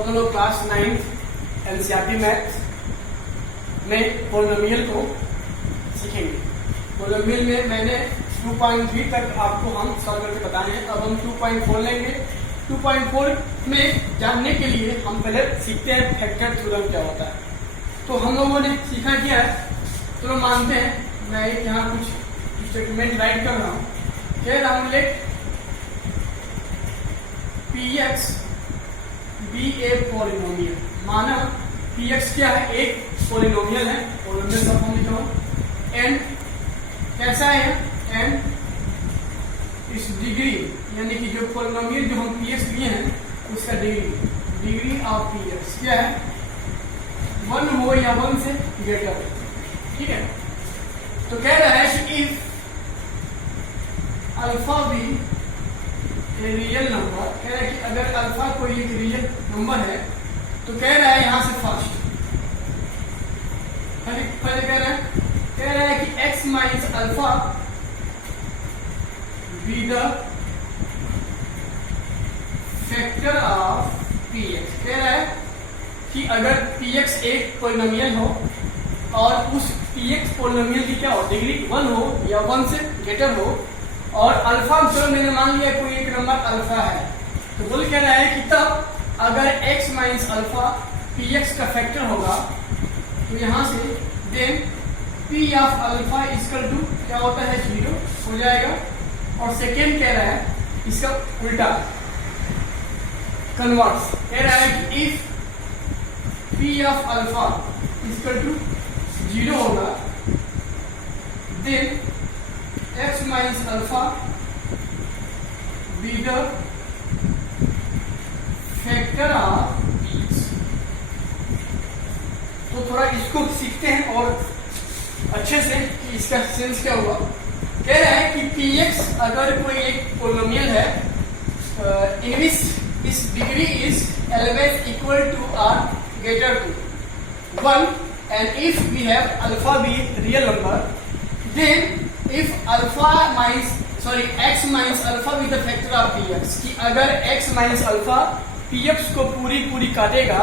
तो हम लोग क्लास 9 एनसीईआरटी मैथ्स में पॉलिनोमियल को सीखेंगे। पॉलिनोमियल में मैंने 2.3 तक आपको हम सॉल्व करके बताए हैं। अब हम 2.4 लेंगे। 2.4 में जानने के लिए हम पहले सीखते हैं फैक्टर थ्योरम क्या होता है। तो हम लोगों ने सीखा क्या है, तो मानते हैं मैं एक यहाँ कुछ स्टेटमेंट राइट कर रहा हूँ। कह रहा हूँ let px be a polynomial. माना px क्या है, एक पॉलिनोमियल है। पॉलिनोमियल सब हम लिखा हूँ एंड कैसा है, एंड इस डिग्री यानी कि जो पॉलिनोमियल जो हम px लिए हैं उसका डिग्री ऑफ px क्या है, 1 हो या 1 से ग्रेटर हो। ठीक है, तो कह रहा है कि if alpha be a real number, कह रहा है कि अगर अल्फा कोई एक रियल नंबर है तो कह रहा है यहां से फर्स्ट पहले कह रहा है कि x minus alpha be the factor of px। कह रहा है कि अगर px एक पॉलिनोमियल हो और उस px पॉलिनोमियल की क्या हो, डिग्री 1 हो या 1 से ग्रेटर हो, और अल्फा चलो मैंने मान लिया कोई एक नंबर अल्फा है, तो बोल कह रहा है कि तब अगर x माइनस अल्फा px का फैक्टर होगा तो यहां से then p of alpha equal to क्या होता है, 0 हो जाएगा। और सेकेंड कह रहा है इसका उल्टा कन्वर्स, कह रहा है कि if p of alpha equal to 0 होगा then x minus alpha be the factor of px। तो थोड़ा इसको सीखते हैं और अच्छे से कि इसका सेंस क्या हुआ। कह रहा है कि px अगर कोई एक पॉलिनोमियल है इन विच इस degree is always equal to और greater to 1 and if we have alpha be real number then if alpha minus x minus alpha be the factor of px, कि अगर x minus alpha px को पूरी काटेगा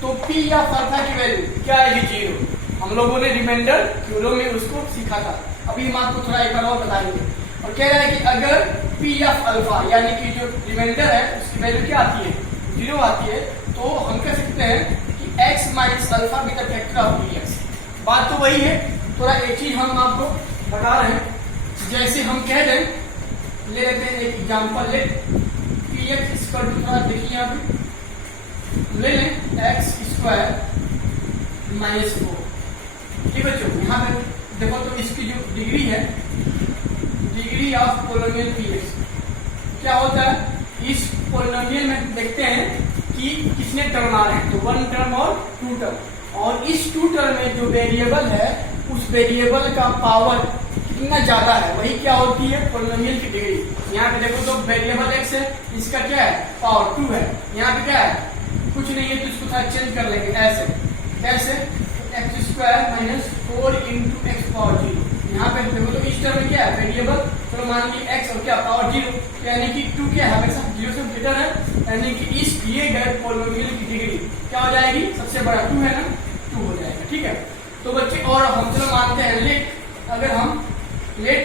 तो p of alpha की value क्या आएगी, 0। हम लोगों ने रिमाइंडर थ्योरम में उसको सीखा था, अभी हम आपको थोड़ा एक बार और बताएंगे। और कह रहा है कि अगर p ऑफ अल्फा यानी कि जो रिमाइंडर है उसकी वैल्यू क्या आती है, 0 आती है, तो हम कह सकते हैं x minus alpha be the factor of px। बात तो वही है, थोड़ा एक चीज हम आपको बता रहे हैं। जैसे हम कह दें, ले लेते हैं एक एग्जांपल, ले px इक्वल टू, थोड़ा देखिए यहाँ पे ले लें x स्क्वायर माइनस 4। ठीक बच्चों, यहाँ पे देखो तो इसकी जो डिग्री है, डिग्री ऑफ पॉलिनोमियल px क्या होता है, इस पॉलिनोमियल में देखते हैं कि कितने टर्म आ रहे हैं, तो 1 टर्म और 2 टर्म, और इस 2 टर्म में जो वेरिएबल है उस वेरिएबल का पावर कितना ज्यादा है वही क्या होती है, पॉलिनोमियल की डिग्री। यहाँ पे देखो तो वेरिएबल x है, इसका क्या है, पावर 2 है। यहाँ पे क्या है, कुछ नहीं है, तो इसको थोड़ा चेंज कर लेंगे ऐसे कैसे, x square minus 4 into x power 0। यहाँ पे देखो तो इस टर्म में क्या है, वेरिएबल चलो मान लीजिए x और क्या पावर 0, यानी कि 2 क्या है, हमेशा 0 से ग्रेटर है, यानी कि इस दिए गए पॉलिनोमियल की डिग्री क्या हो जाएगी, सबसे बड़ा 2 है ना, 2 हो जाएगा। ठीक है, तो बच्चे और हम चलो मानते हैं लेट, अगर हम let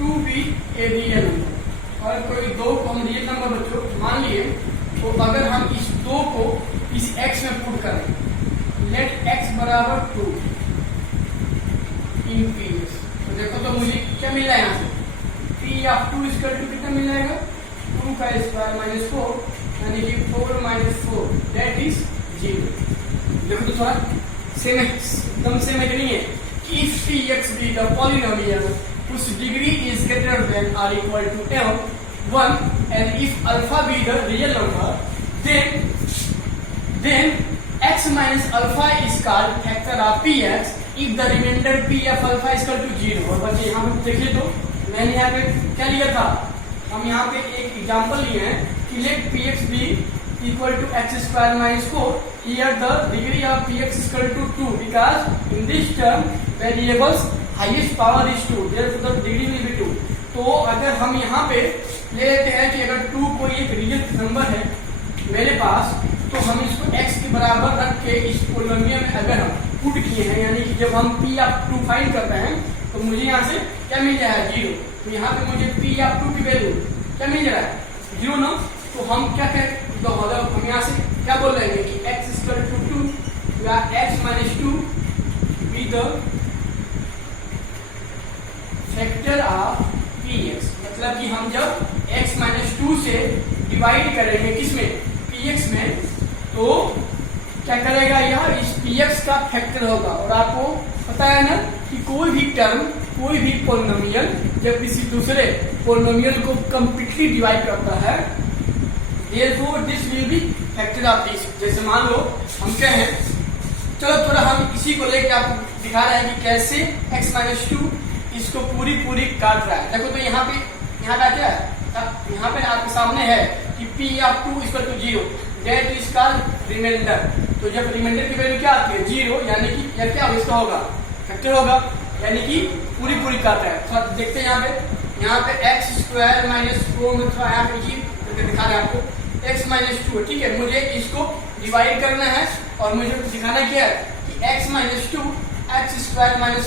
2 be a real number, और कोई 2 को हम रियल नंबर बच्चों मान लिए, तो अगर हम इस 2 को इस x में पुट करें, लेट x बराबर 2 इन px, तो देखो तो मुझे क्या मिल रहा है, यहाँ से p ऑफ 2 इक्वल टू कितना मिल जाएगा, 2 का स्क्वायर माइनस 4, यानी कि 4 माइनस 4 दैट इज 0। देखो तो थोड़ा सेम है, एकदम सेम है कि नहीं है, कि if px be the polynomial whose degree is greater than or equal to 1 and if alpha be the real number then x minus alpha is called factor of px if the remainder p of alpha is equal to 0। और बच्चे यहाँ पे देखिए तो मैंने यहाँ पे क्या लिया था, हम यहाँ पे एक एग्जांपल लिए हैं कि let px be equal to x square minus 4, here the degree of px is equal to 2 because in this term variables highest power is 2, therefore the degree will be 2। तो अगर हम यहाँ पे ले लेते हैं कि अगर 2 कोई एक रियल नंबर है मेरे पास, तो हम इसको बराबर रख के इस पोलिनोमियल में अगर हम पुट किए हैं, यानी कि जब हम p(2) फाइंड करते हैं तो मुझे यहाँ से क्या मिल जाएगा 0। तो यहाँ पे मुझे p(2) की वैल्यू क्या मिल रहा है 0 ना। तो हम क्या कहें, तो हम यहाँ से क्या बोल रहे हैं कि x = 2 या x - 2 be the factor of px। मतलब कि हम जब x - 2 से डिवाइड करेंगे किसमें, px में, तो क्या करेगा यह इस px का फैक्टर होगा। और आपको पता है ना कि कोई भी टर्म, कोई भी पोलिनोमियल जब किसी दूसरे पोलिनोमियल को कंप्लीटली डिवाइड करता है, therefore this will be factor of this। जैसे मान लो हम कहें, चलो थोड़ा हम इसी को लेकर आपको दिखा रहे हैं कि कैसे x - 2 इसको पूरी काट रहा है। देखो तो यहाँ पे क्या है, अब यहाँ पे आपके सामने है कि p(2) = 0, that is called reminder. तो जब रिमाइंडर की वैल्यू क्या आती है 0, यानी कि यह क्या इसका होगा फैक्टर होगा, यानी कि पूरी काट रहा है। थोड़ा देखते हैं यहाँ पे x² - 4 में थोड़ा यहाँ पे दिखा रहे हैं आपको x - 2, ठीक है। मुझे इसको डिवाइड करना है और मुझे दिखाना क्या है कि x - 2 x² -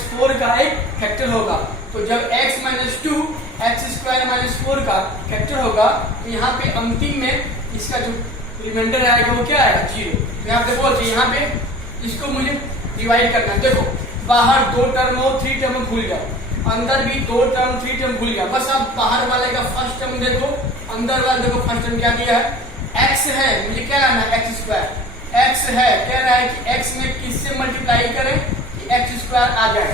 4 का एक फैक्टर होगा। तो जब x - 2 x² - 4 का फैक्टर होगा तो यहाँ पे अंतिम में इसका जो रिमाइंडर आएगा वो क्या आएगा 0। तो यहाँ पे बोलते यहाँ पे इसको मुझे डिवाइड करना है। देखो बाहर 2 टर्म और 3 टर्म भूल जाओ, अंदर भी 2 टर्म 3 टर्म भूल गया। बस अब बाहर वाले का फर्स्ट टर्म देखो, अंदर वाले देखो फर्स्ट टर्म क्या दिया है x है, मुझे क्या लाना है x²। x है, कह रहा है कि x में किससे मल्टीप्लाई करें कि x² आ जाए।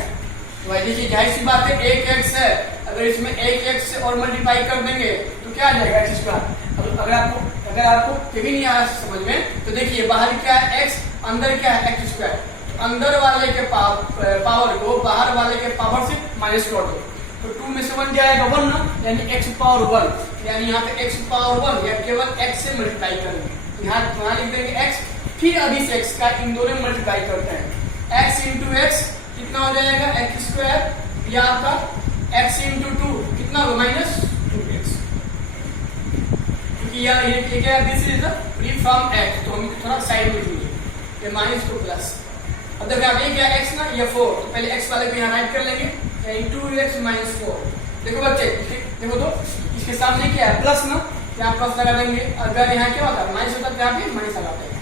तो देखिए जाहिर सी बात है एक x है, अगर इसमें एक x से और मल्टीप्लाई कर देंगे तो क्या आ जाएगा x²। अगर आपको कभी नहीं आया समझ में तो देखिए बाहर क्या है x, अंदर क्या है x²। अंदर वाले के पावर को बाहर वाले के पावर से माइनस कर दो तो 2 में से 1 जाएगा 1 ना, यानी x⁻1, यानी यहाँ पे x⁻1 या केवल x से मल्टीप्लाई करेंगे। यहाँ लिख देंगे x, फिर अभी से x का इन दोनों में मल्टीप्लाई करते हैं। x × x कितना हो जाएगा x², या आपका x × 2 कितना होगा -2x, क्योंकि ये क्या this is free from x, तो हम थोड़ा साइड में लीजिए, ये -2 प्लस। अब देखो आप ये क्या x ना, ये 4, तो पहले x वाले को यहाँ राइट कर लेंगे, यानी 2x - 4। देखो बच्चे देखो तो इसके सामने क्या है प्लस ना, यहाँ प्लस लगा देंगे। अगर यहाँ क्या होता है माइनस होता है तो यहाँ पे माइनस लगाते हैं,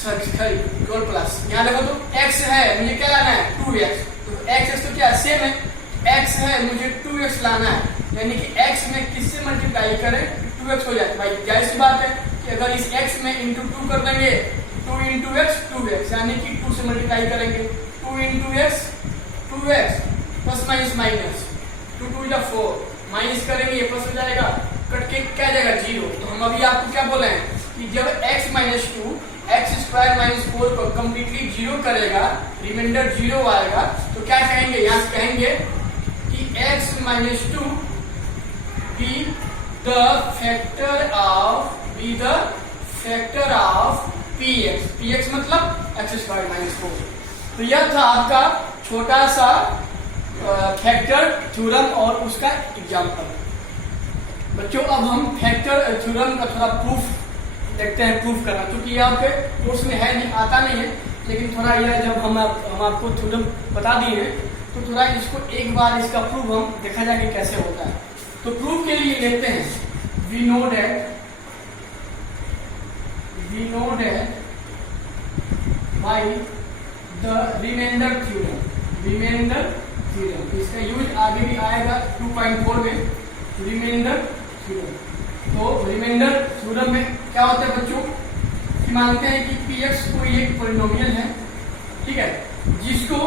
सॉरी गोल प्लस। यहाँ देखो तो x है, मुझे क्या लाना है 2x, तो x तो क्या सेम है, x है मुझे 2x लाना है, यानी कि x में किससे मल्टीप्लाई करें 2x हो जाए। भाई जाहिर सी बात है कि अगर इस x में × 2 कर देंगे 2 × x 2x, यानी कि 2 से मल्टीप्लाई करेंगे 2 × x 2x प्लस माइनस 2 2 या 4 माइनस करेंगे ये प्लस हो जाएगा, कट के क्या जाएगा 0। तो हम अभी आपको क्या बोले हैं कि जब x - 2 x² - 4 को कंप्लीटली 0 करेगा, रिमाइंडर 0 आएगा, तो क्या कहेंगे यहाँ से कहेंगे कि x - 2 be the factor of px मतलब x² - 4। तो यह था आपका छोटा सा फैक्टर थ्योरम और उसका एग्जाम्पल। बच्चों अब हम फैक्टर थ्योरम का थोड़ा प्रूफ देखते हैं, प्रूफ करना, क्योंकि यहाँ पे कोर्स में है नहीं, आता नहीं है, लेकिन थोड़ा यह जब हम आपको थ्योरम बता दिए हैं तो थोड़ा इसको एक बार इसका प्रूफ हम देखा जाए कि कैसे होता है। तो प्रूफ के लिए लेते हैं we know that by the remainder theorem. इसका यूज आगे भी आएगा 2.4 में, रिमाइंडर थ्योरम। तो रिमाइंडर थ्योरम में क्या होता है बच्चों कि मानते हैं कि px कोई एक पॉलिनोमियल है, ठीक है, जिसको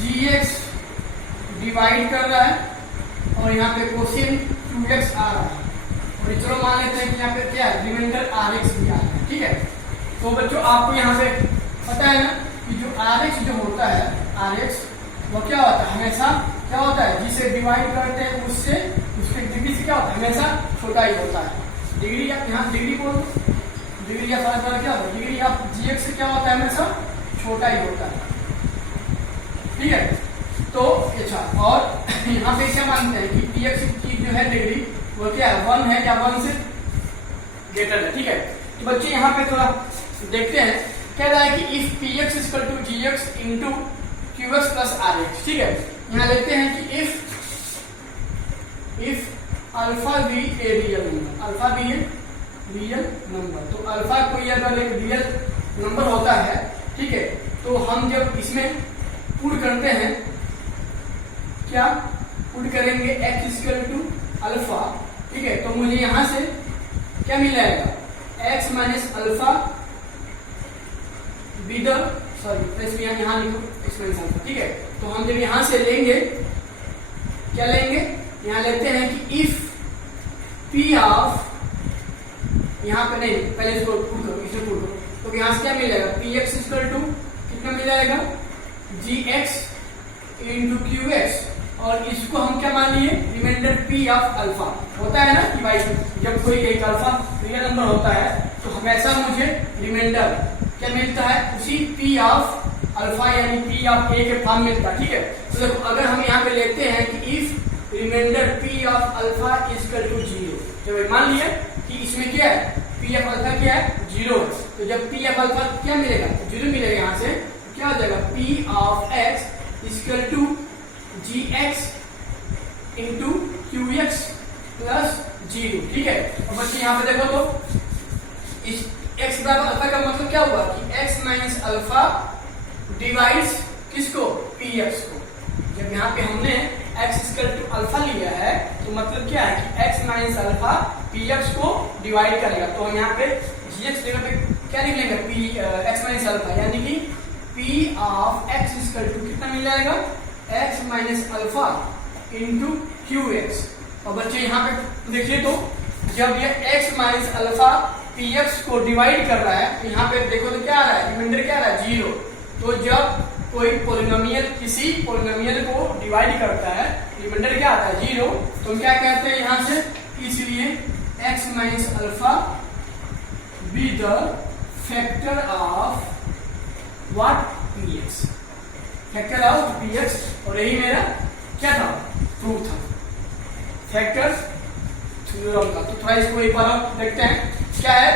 gx डिवाइड कर रहा है और यहाँ पे कोशिएंट 2x आ रहा है, और चलो मान लेते हैं कि यहाँ पे क्या है रिमाइंडर rx भी आ रहा है, ठीक है। तो बच्चों आपको यहाँ पे पता है ना कि जो rx जो होता है rx वो क्या होता है, हमेशा क्या होता है जिसे डिवाइड करते हैं उससे उसके डिग्री से क्या होता है हमेशा छोटा ही होता है। डिग्री आप यहाँ डिग्री बोल दो, डिग्री या फर्क क्या होता है, डिग्री आप gx से क्या होता है हमेशा छोटा ही होता है, ठीक है। तो अच्छा, और यहाँ पे क्या मानते हैं कि px की जो है डिग्री वो क्या है 1 है या 1 से ग्रेटर है, ठीक है। तो बच्चे यहाँ पे थोड़ा देखते हैं, कह रहा है कि if p x equal to g x into q x plus r x. ठीक है, यहाँ लिखते हैं कि if alpha be a real number, alpha be a real number, तो अल्फा कोई अगर एक रियल नंबर होता है, ठीक है, तो हम जब इसमें पुट करते हैं, क्या पुट करेंगे x इक्वल टू अल्फा, ठीक है, तो मुझे यहां से क्या मिल जाएगा, x minus alpha be the plus यहाँ लिखो x माइनस अल्फा। ठीक है, तो हम जब यहां से लेंगे, क्या लेंगे, यहां लेते हैं कि इफ p ऑफ, यहाँ पे नहीं, पहले इसको पुट करो, इसे पुट करो, तो यहाँ से क्या मिल जाएगा, पी एक्स इक्वल टू कितना मिल जाएगा, जी एक्स इंटू क्यू एक्स, और इसको हम क्या मान लिए, रिमाइंडर पी ऑफ अल्फा। होता है ना कि भाई जब कोई एक अल्फा रियल नंबर होता है तो हमेशा मुझे रिमाइंडर क्या मिलता है, उसी पी ऑफ अल्फा यानी पी ऑफ ए के फॉर्म मिलता है। ठीक है, तो देखो अगर हम यहाँ पे लेते हैं कि if remainder p of alpha equal to 0, जब मान लिया कि इसमें क्या है, पी एफ अल्फा क्या है, 0, तो जब पी एफ अल्फा क्या मिलेगा, 0 मिलेगा, यहाँ से तो क्या हो जाएगा, p of x equal to g x into q x plus 0। ठीक है, अब बच्चे यहाँ पे देखो तो इस x बराबर अल्फा का मतलब क्या हुआ कि x माइनस अल्फा डिवाइड्स किसको, पी एक्स को। जब यहाँ पे हमने x इक्वल टू अल्फा लिया है तो मतलब क्या है कि x minus alpha p x को डिवाइड करेगा, तो हम यहाँ पे जी एक्स जगह पे क्या लिख लेंगे, पी एक्स माइनस अल्फा, यानी कि p of x equal to कितना मिल जाएगा, x minus alpha into q x. और बच्चे यहाँ पे देखिए तो जब ये x minus alpha p x को डिवाइड कर रहा है तो यहाँ पे देखो तो क्या आ रहा है, रिमाइंडर क्या आ रहा है, 0। तो जब कोई पोलिनोमियल किसी पोलिनोमियल को डिवाइड करता है, रिमाइंडर क्या आता है, 0, तो हम क्या कहते हैं यहाँ से, इसलिए x minus alpha be the factor of what, P x, factor of P x. और यही मेरा क्या था, प्रूफ था, फैक्टर थ्योरम का। तो थोड़ा इसको एक बार देखते हैं क्या है।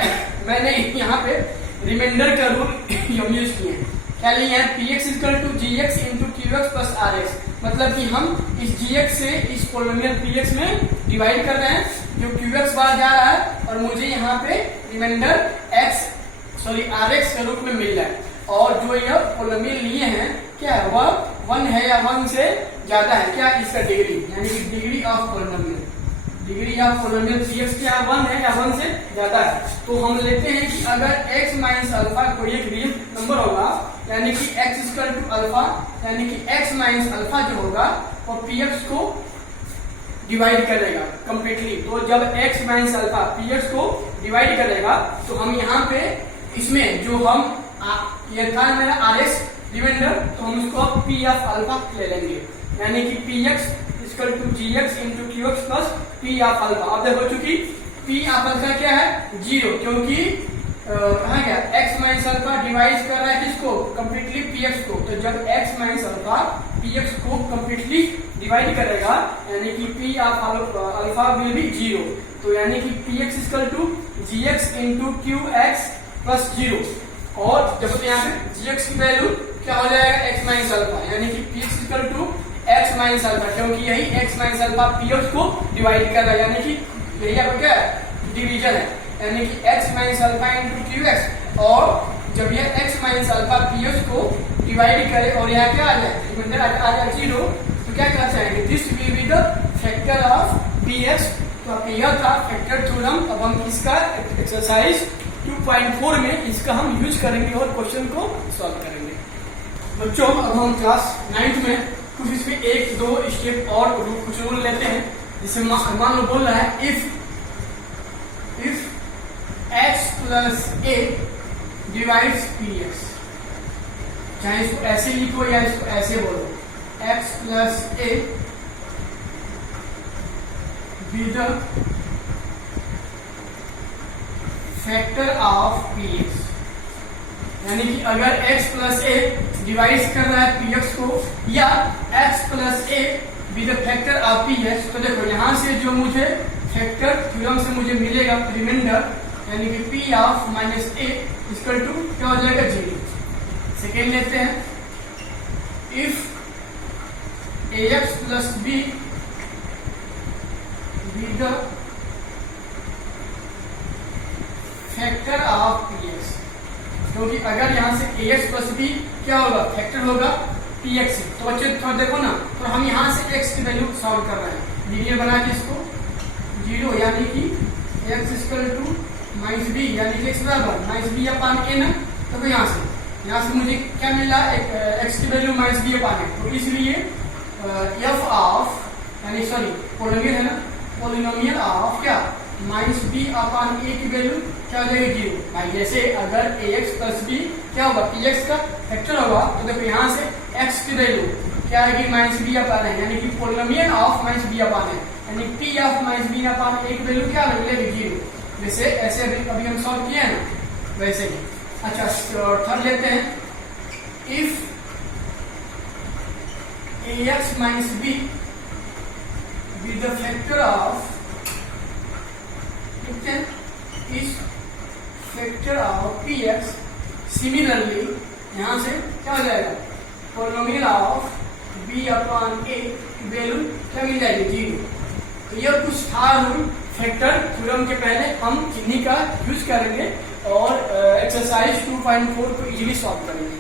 मैंने यहाँ पे रिमाइंडर का रूल यूज किए हैं, क्या लिए हैं, p x equal to g x into q x plus r x, मतलब कि हम इस जी एक्स से इस पोलिनोमियल पी एक्स में डिवाइड कर रहे हैं, जो क्यू एक्स बार जा रहा है, और मुझे यहाँ पे रिमाइंडर आर एक्स के रूप में मिल रहा है। और जो यह पोलिनोमियल लिए हैं क्या है, वह 1 है या 1 से ज्यादा है, क्या इसका डिग्री, यानी कि degree of polynomial, degree of polynomial p x क्या 1 है या 1 से ज्यादा है। तो हम लेते हैं कि अगर x माइनस अल्फा कोई एक रियल नंबर होगा, यानी कि x इक्वल टू अल्फा, यानी कि x माइनस अल्फा जो होगा वो पी एक्स को डिवाइड करेगा कंप्लीटली। तो जब x minus alpha p x को डिवाइड करेगा तो हम यहाँ पे इसमें जो हम ये था मेरा आर एक्स रिमाइंडर, तो हम उसको पी ऑफ अल्फा ले लेंगे, यानी कि p x equal to g x into q x plus p of alpha. अब देखो चूंकि पी ऑफ अल्फा क्या है, 0, क्योंकि कहाँ गया, x माइनस अल्फा डिवाइड कर रहा है किसको, कंप्लीटली पी एक्स को। तो जब x minus alpha p x को कंप्लीटली डिवाइड करेगा, यानी कि p of alpha will be 0, तो यानी कि p x equal to g x into q x plus 0। और जब यहाँ पे जी एक्स की वैल्यू क्या हो जाएगा, x माइनस अल्फा, यानी कि p x equal to x minus alpha, क्योंकि यही x minus alpha p x को डिवाइड कर रहा है, यानी कि यही आपका क्या है, डिवीजन है, यानी कि x minus alpha into q x. और जब ये x minus alpha p x को डिवाइड करे और यहाँ क्या आ जाए, रिमाइंडर आ जाए 0, तो क्या कर जाएंगे, this will be the factor of P x. तो आपका यह था फैक्टर थ्योरम। अब हम इसका एक्सरसाइज 2.4 में इसका हम यूज करेंगे और क्वेश्चन को सॉल्व करेंगे। बच्चों अब हम क्लास 9th में कुछ इसमें 1-2 स्टेप और कुछ रूल लेते हैं, जिसे मान लो बोल रहा है if x plus A divides P x, चाहे इसको ऐसे लिखो या इसको ऐसे बोलो, x plus A B the factor of P x, यानी कि अगर x प्लस ए डिवाइड कर रहा है पी एक्स को, या x plus A B the factor of P x, तो देखो यहाँ से जो मुझे फैक्टर थ्योरम से मुझे मिलेगा रिमाइंडर, यानी कि p of minus a equal to क्या हो जाएगा 0। सेकेंड लेते हैं, if ax plus b be the factor of px, क्योंकि अगर यहाँ से ax प्लस बी क्या होगा, फैक्टर होगा px से, तो बच्चे थोड़ा देखो ना, तो हम यहाँ से x की वैल्यू सॉल्व कर रहे हैं, लीनियर बना के इसको 0, यानी कि x equal to minus b, यानी कि x बराबर माइनस बी अपान ए ना। तो यहाँ से मुझे क्या मिला, x की वैल्यू माइनस बी अपान ए, तो इसलिए f ऑफ, यानी सॉरी पोलिनोमियल है ना, पोलिनोमियल ऑफ क्या माइनस बी अपान ए की वैल्यू क्या हो जाएगी 0। भाई जैसे अगर ax प्लस बी क्या होगा, px का फैक्टर होगा, तो देखो यहाँ से x की वैल्यू क्या आएगी, माइनस बी अपान है, यानी कि पोलिनोमियल ऑफ माइनस बी अपान है, यानी p ऑफ माइनस बी अपान ए की वैल्यू क्या मिलेगी 0। जैसे ऐसे अभी हम सॉल्व किए हैं ना, वैसे ही। अच्छा थर्ड लेते हैं, if ax minus be with the factor of, इस फैक्टर ऑफ px, सिमिलरली यहाँ से क्या हो जाएगा, polynomial of b upon a value क्या मिल जाएगी 0। तो यह कुछ था रूल फैक्टर थ्योरम के, पहले हम इन्हीं का यूज करेंगे और एक्सरसाइज 2.4 को इजीली सॉल्व करेंगे।